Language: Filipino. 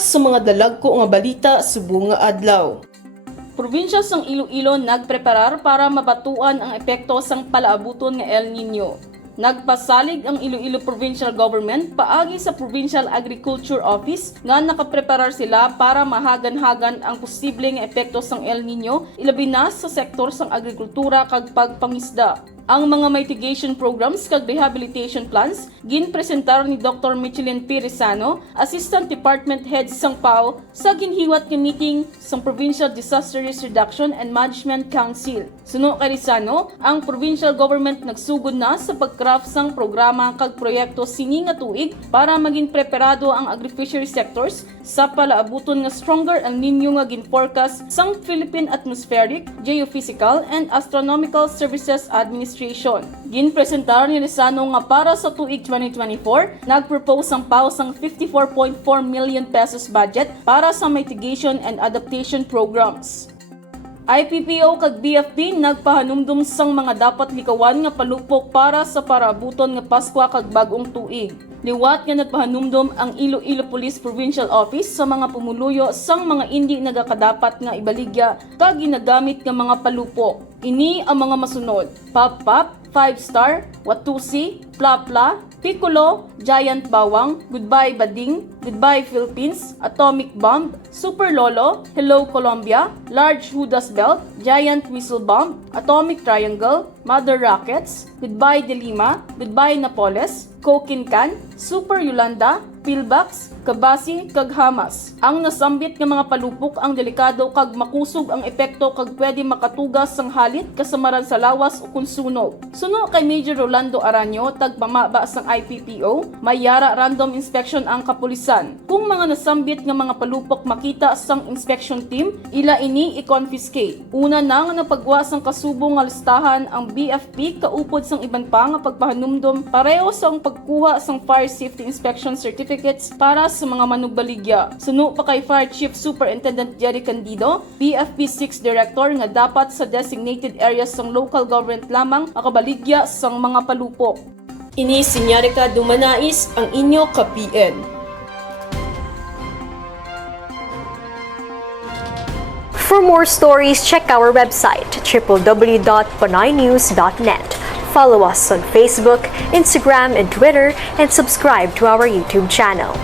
sa mga dalagko nga balita subong nga adlaw. Probinsya sang Iloilo nagpreparar para mabatuan ang epekto sang palaabuton nga El Nino. Nagpasalig ang Iloilo Provincial Government paagi sa Provincial Agriculture Office nga nakapreparar sila para mahagan-hagan ang posible nga epekto sang El Nino ilabi na sa sektor sang agrikultura kag pagpangisda. Ang mga mitigation programs kag rehabilitation plans ginpresentar ni Dr. Michelin P. Rizano, Assistant Department Head sang PAO sa ginhiwat nga meeting sang Provincial Disaster Risk Reduction and Management Council. Suno kay Rizano, ang provincial government nagsugod na sa pagcraft sang programa kag proyekto sini nga tuig para maging preparado ang agri-fishery sectors sa palaabuton nga stronger El Nino nga ginforecast sang Philippine Atmospheric, Geophysical and Astronomical Services Administration. Ginpresentar ni Rizano nga para sa tuig 2024, nagpropose ang PAO sang 54.4 million pesos budget para sa mitigation and adaptation programs. IPPO kag BFP nagpahanumdum sang mga dapat likawan nga palupok para sa parabuton nga Pasko kag bagong tuig. Liwat nga nagpahanumdum ang Iloilo Police Provincial Office sa mga pumuluyo sang mga indi nagakadapat nga ibaligya kag ginagamit nga mga palupok. Ini ang mga masunod: Pop Pop, 5 Star, Watusi, Pla Pla, Piccolo, Giant Bawang, Goodbye Bading, Goodbye Philippines, Atomic Bomb, Super Lolo, Hello Colombia, Large Judas Belt, Giant Whistle Bomb, Atomic Triangle, Mother Rockets, Goodbye Delima, Goodbye Napoles, Kokin Can, Super Yolanda, Pilbax, Kabasi, kag Hamas. Ang nasambit nga mga palupok ang delikado kag makusog ang epekto kag pwede makatugas sang halit kasamaran sa lawas o kunsunog. Suno kay Major Rolando Aranyo tagpamaba sang IPPO, may yara random inspection ang kapulisan. Kung mga nasambit nga mga palupok makita sang inspection team, ila ini i-confiscate. Una na nga napagwa sang kasubong nga listahan ang BFP kaupod sang iban pa nga pagpahanumdum pareho sang pagkuha sang fire safety inspection certificates para sa mga manugbaligya. Suno pa kay Fire Chief Superintendent Jerry Candido, BFP 6 Director nga dapat sa designated areas sang local government lamang makabaligya sang mga palupok. Ini si Nyarika Dumanais ang inyo ka-PN. For more stories, check our website www.panaynews.net. Follow us on Facebook, Instagram, and Twitter, and subscribe to our YouTube channel.